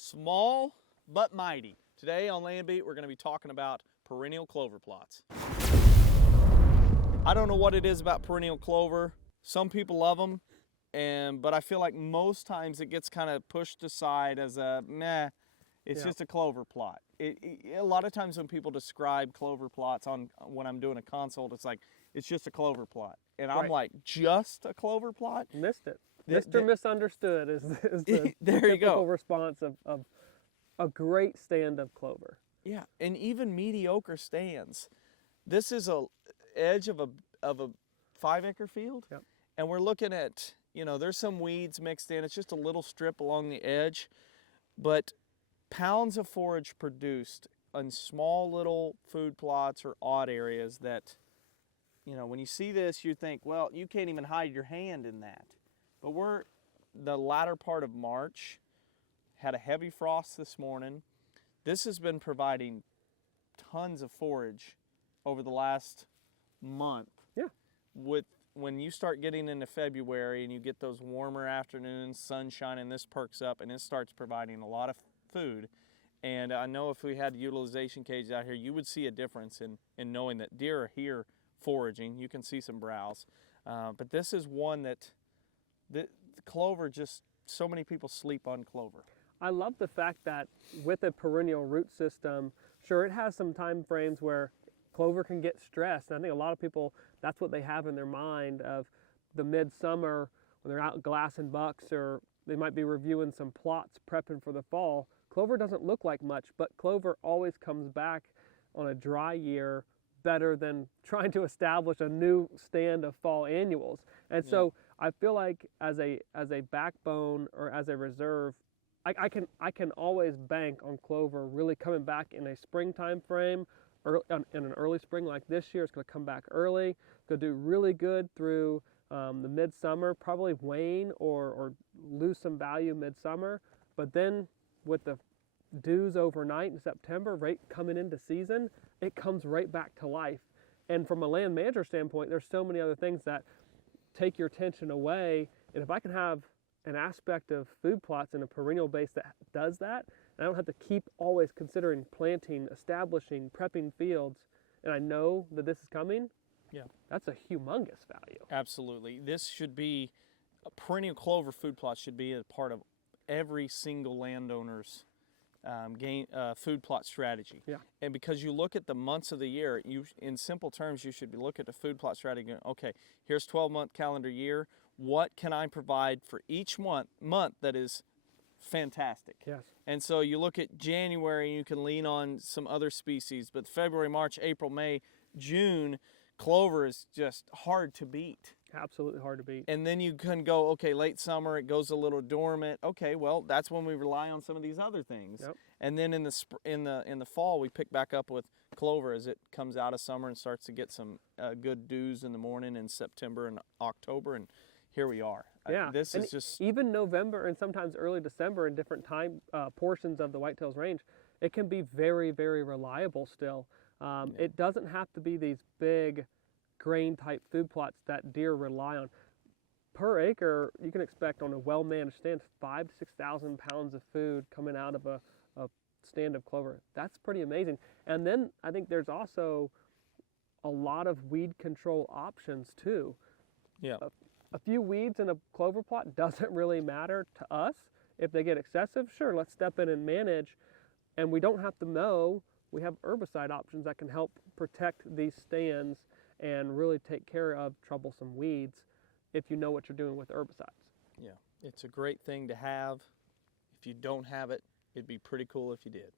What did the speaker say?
Small but mighty. Today on Land Beat, we're going to be talking about perennial clover plots. I don't know what it is about perennial clover. Some people love them, but I feel like most times it gets kind of pushed aside as a meh. It's just a clover plot. A lot of times when people describe clover plots when I'm doing a consult, it's like, it's just a clover plot. And I'm like, just a clover plot? Missed it. Mr. Misunderstood is the there you go. typical response of a great stand of clover. Yeah, and even mediocre stands. This is a edge of a 5-acre field, and we're looking at, there's some weeds mixed in. It's just a little strip along the edge, but pounds of forage produced on small little food plots or odd areas that, when you see this, you think, well, you can't even hide your hand in that. But we're the latter part of March, had a heavy frost this morning. This has been providing tons of forage over the last month. Yeah. When you start getting into February and you get those warmer afternoons, sunshine, and this perks up and it starts providing a lot of food. And I know if we had utilization cages out here, you would see a difference in knowing that deer are here foraging. You can see some browse. But this is one that the clover, just so many people sleep on clover. I love the fact that with a perennial root system, sure, it has some time frames where clover can get stressed. And I think a lot of people, that's what they have in their mind of the midsummer when they're out glassing bucks, or they might be reviewing some plots prepping for the fall. Clover doesn't look like much, but clover always comes back on a dry year better than trying to establish a new stand of fall annuals. And so I feel like as a backbone or as a reserve, I can always bank on clover really coming back in a springtime frame, or in an early spring like this year. It's going to come back early. It's going to do really good through the midsummer, probably wane or lose some value midsummer. But then with the dews overnight in September, right coming into season, it comes right back to life. And from a land manager standpoint, there's so many other things that take your attention away. And if I can have an aspect of food plots in a perennial base that does that, and I don't have to keep always considering planting, establishing, prepping fields, and I know that this is coming, that's a humongous value. Absolutely. This should be, a perennial clover food plot should be a part of every single landowner's food plot strategy. Yeah. And because you look at the months of the year, in simple terms, you should be looking at the food plot strategy going, okay, here's 12-month calendar year. What can I provide for each month that is fantastic? Yes. And so you look at January, you can lean on some other species, but February, March, April, May, June, clover is just hard to beat. Absolutely hard to beat. And then you can go, okay, late summer, it goes a little dormant. Okay, well, that's when we rely on some of these other things. Yep. And then in the fall, we pick back up with clover as it comes out of summer and starts to get some good dews in the morning in September and October, and here we are. Yeah, this is just even November and sometimes early December in different time portions of the whitetails range, it can be very, very reliable still. It doesn't have to be these big grain type food plots that deer rely on. Per acre, you can expect on a well-managed stand 5,000 to 6,000 pounds of food coming out of a stand of clover. That's pretty amazing. And then I think there's also a lot of weed control options too. Yeah. A few weeds in a clover plot doesn't really matter to us. If they get excessive, sure, let's step in and manage. And we don't have to mow. We have herbicide options that can help protect these stands and really take care of troublesome weeds if you know what you're doing with herbicides. Yeah, it's a great thing to have. If you don't have it, it'd be pretty cool if you did.